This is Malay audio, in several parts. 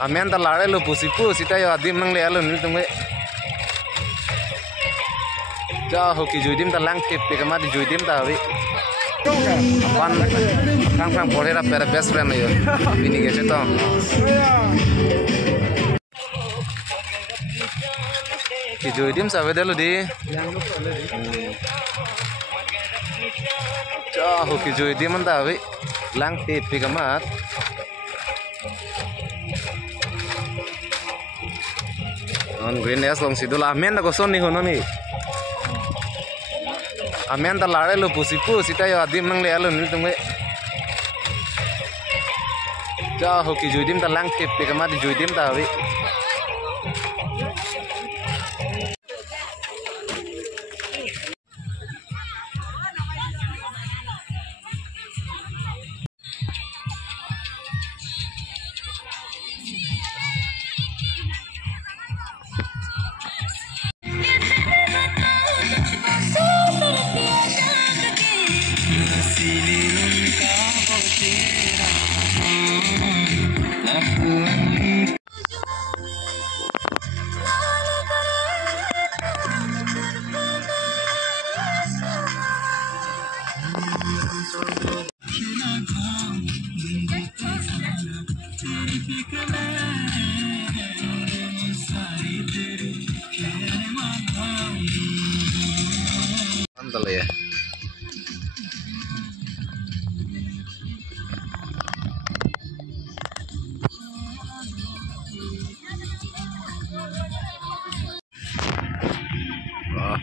Amen ta lare lo pusipu sita yo adim nang le alo nil tungwe ja hoki judim ta lang tip pe kama di judim ta wi pan kang kang bolera pera best friend yo bini ge to ki judim sa vedelo di ja hoki judim ta wi lang tip pe kama on green es long sidula amen na goson ni hono ni amen ta lare lo pusipu sita yo adim nang le alo nil tungwe ja hoki judim ta lang tip pe kama di judim ta wi Andale ya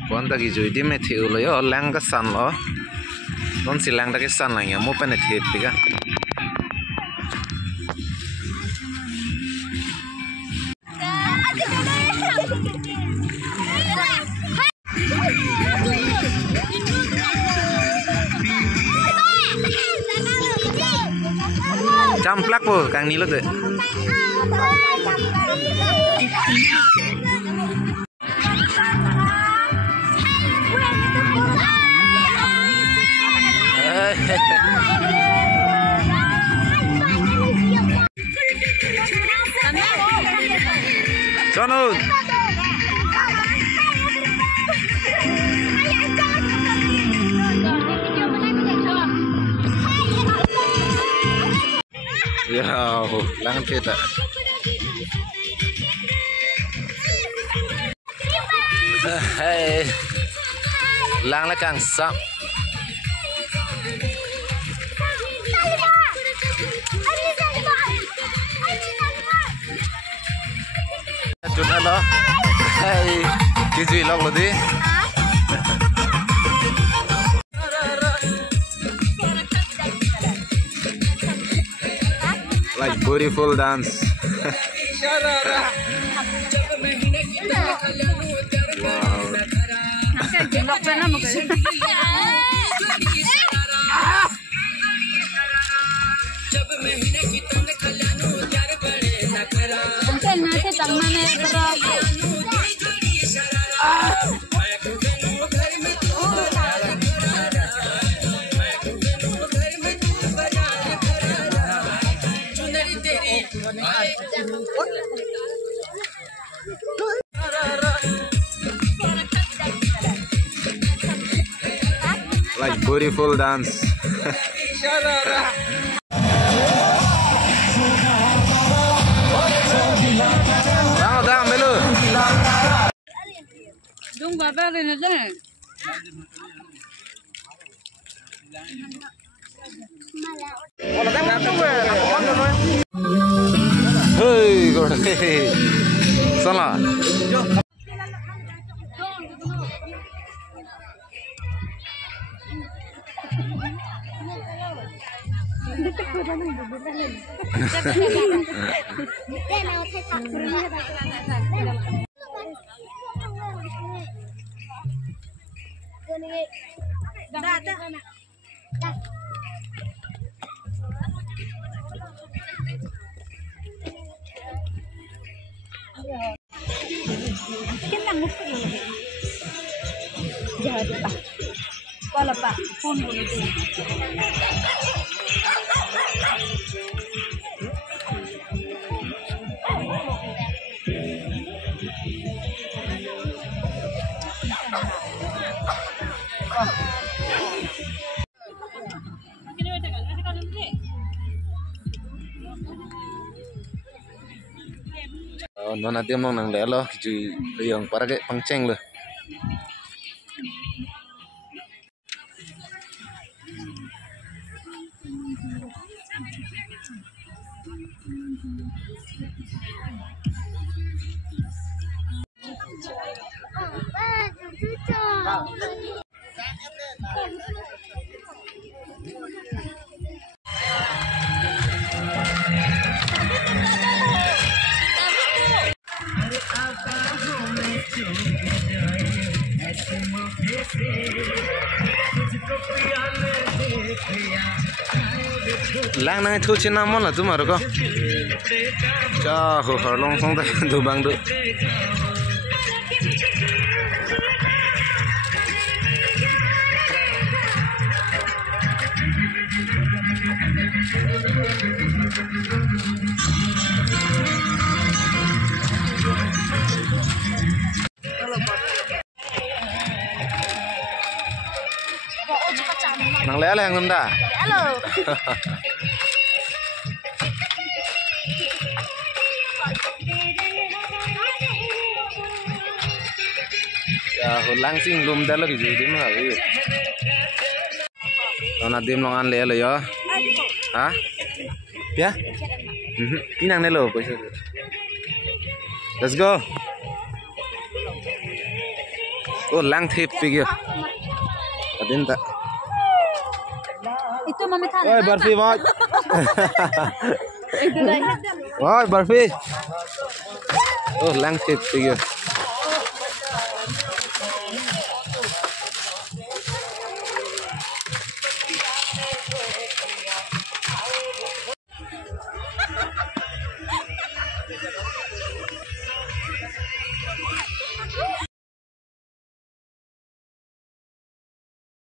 Kuan tagi juidi me thiu lo yo lang ka san lo non si lang tagi san lang ya mo pa ne thip tiga camplak po kang nilo de Sono ya lang kita hey lang la kang sa Jun alo hey kizui log lo di like beautiful dance like beautiful dance Vamos, dámelo. Dung baba lên rồi. Hey, god. Salah. Wala pa. Phone mo nito. Nona tiêm nong nang lẽ lo chứ riêng para cái pang cheng lo. Lang nang thu chin namon la tumaro ko. Cha ho harlong song da du bang du. Nang lẽ là ngâm đã. Hello. Ya hulang sing lum dah lagi jadi mah ini. Nona tiêm nong ăn lẽ rồi yo. Hả? Ya? Pinang này lo. Let's go. Oh lang thip pigi. Adin tak. Itu mami than. Oi barfi mau. Itu dah. Oi barfi. Oh lang thip pigi.